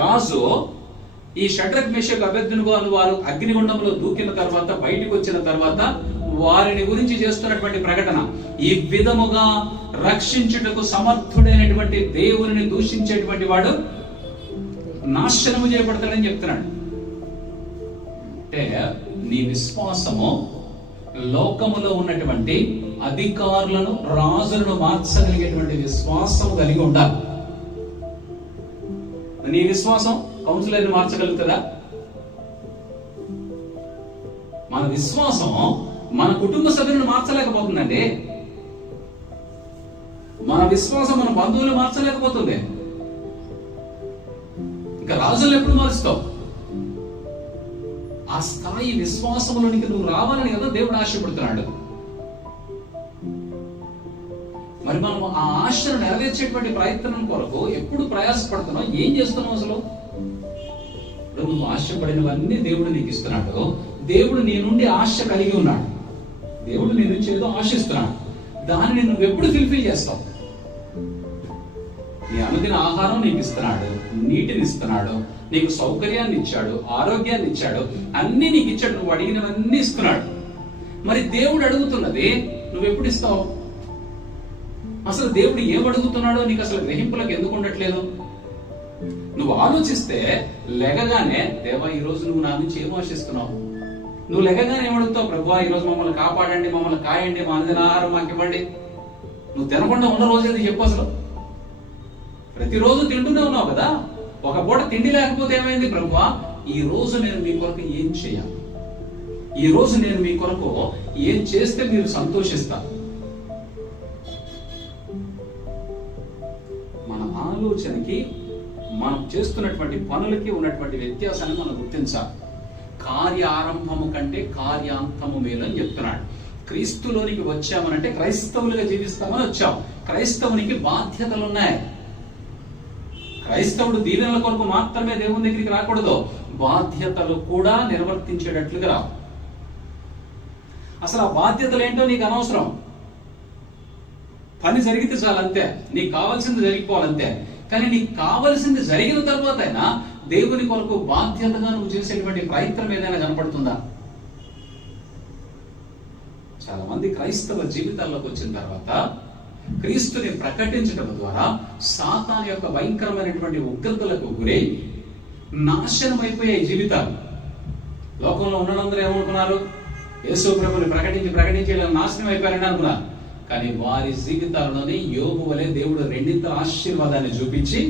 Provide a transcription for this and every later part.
రాజు ఈ షడ్రక్ మేషక్ అబేద్నెగో అను వారు అగ్నిగుండంలో దూకిన తర్వాత బయటికి వచ్చిన తర్వాత వారిని గురించి చేస్తున్నటువంటి ప్రకటన, ఈ విధముగా రక్షించుటకు సమర్థుడైనటువంటి దేవుని దూషించేటువంటి వాడు నాశనము చేయబడతాడని చెప్తున్నాడు. అంటే నీ విశ్వాసము లోకములో ఉన్నటువంటి అధికారులను, రాజులను మార్చగలిగేటువంటి విశ్వాసము కలిగి ఉండాలి. నీ విశ్వాసం కౌన్సిలర్ని మార్చగలుగుతుందా? మన విశ్వాసం మన కుటుంబ సభ్యులను మార్చలేకపోతుందండి. మన విశ్వాసం మన బంధువులు మార్చలేకపోతుంది. ఇంకా రాజులు ఎప్పుడు మారుస్తావు? ఆ స్థాయి విశ్వాసంలోనికి నువ్వు రావాలని కదా దేవుడు ఆశపడుతున్నాడు. మరి మనం ఆ ఆశను నెరవేర్చేటువంటి ప్రయత్నం కొరకు ఎప్పుడు ప్రయాసపడుతున్నావు? ఏం చేస్తున్నావు అసలు? నువ్వు ఆశపడినవన్నీ దేవుడు నీకు ఇస్తున్నాడు. దేవుడు నీ నుండి ఆశ కలిగి ఉన్నాడు. దేవుడు నీ నుంచి ఏదో ఆశిస్తున్నాడు. దానిని నువ్వు ఎప్పుడు ఫుల్ఫిల్ చేస్తావు? నీ అనుదిన ఆహారం నీకు ఇస్తున్నాడు, నీటిని ఇస్తున్నాడు, నీకు సౌకర్యాన్ని ఇచ్చాడు, ఆరోగ్యాన్ని ఇచ్చాడు, అన్ని నీకు ఇచ్చాడు. నువ్వు అడిగినవన్నీ ఇస్తున్నాడు. మరి దేవుడు అడుగుతున్నది నువ్వు ఎప్పుడు ఇస్తావు? అసలు దేవుడు ఏం అడుగుతున్నాడో నీకు అసలు గ్రహింపులకు ఎందుకు ఉండట్లేదు? నువ్వు ఆలోచిస్తే లెగగానే, దేవా ఈ రోజు నువ్వు నా నుంచి ఏం ఆశిస్తున్నావు? నువ్వు లెగగానే ఏమడుగుతావు? ప్రభువా ఈ రోజు మమ్మల్ని కాపాడండి, మమ్మల్ని కాయండి, మా అనుదిన ఆహారం మాకు ఇవ్వండి. నువ్వు తినకుండా ఉన్న రోజు ఏది చెప్పు అసలు? ప్రతిరోజు తింటూనే ఉన్నావు కదా. ఒక పూట తిండి లేకపోతే ఏమైంది? ప్రభువా ఈ రోజు నేను మీ కొరకు ఏం చేయాలి? ఈ రోజు నేను మీ కొరకు ఏం చేస్తే మీరు సంతోషిస్తారు? మన ఆలోచనకి, మనం చేస్తున్నటువంటి పనులకి ఉన్నటువంటి వ్యత్యాసాన్ని మనం గుర్తించాలి. కార్య ఆరంభము కంటే కార్యాంతము మేలు అని చెప్తున్నాడు. క్రీస్తులోనికి వచ్చామనంటే క్రైస్తవులుగా జీవిస్తామని వచ్చాం. క్రైస్తవునికి బాధ్యతలు ఉన్నాయి. క్రైస్తవుడు దీవెనల కొరకు మాత్రమే దేవుని దగ్గరికి రాకూడదు, బాధ్యతలు కూడా నిర్వర్తించేటట్లుగా రా. అసలు ఆ బాధ్యతలు ఏంటో నీకు అనవసరం. పని జరిగితే చాలంతే, నీకు కావాల్సింది జరిగిపోవాలంతే. కానీ నీకు కావలసింది జరిగిన తర్వాత అయినా దేవుని కొరకు బాధ్యతగా నువ్వు చేసేటువంటి ప్రయత్నం ఏదైనా కనపడుతుందా? చాలా మంది క్రైస్తవ జీవితాల్లోకి వచ్చిన తర్వాత క్రీస్తుని ప్రకటించడం ద్వారా సాతాను యొక్క భయంకరమైనటువంటి ఉగ్రతలకు గురై నాశనం అయిపోయే జీవితాలు. లోకంలో ఉన్నదందరూ ఏమనుకున్నారు? యేసు ప్రభుని ప్రకటించి నాశనం అయిపోయారని అనుకున్నారు. కానీ వారి జీవితాల్లోనే యోబు వలె దేవుడు రెండింతల ఆశీర్వాదాన్ని చూపించి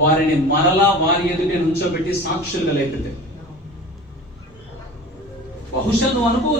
వారిని మరలా వారి ఎదుటే నుంచోబెట్టి సాక్షులుగా లేపితే, బహుశా నువ్వు అనుకో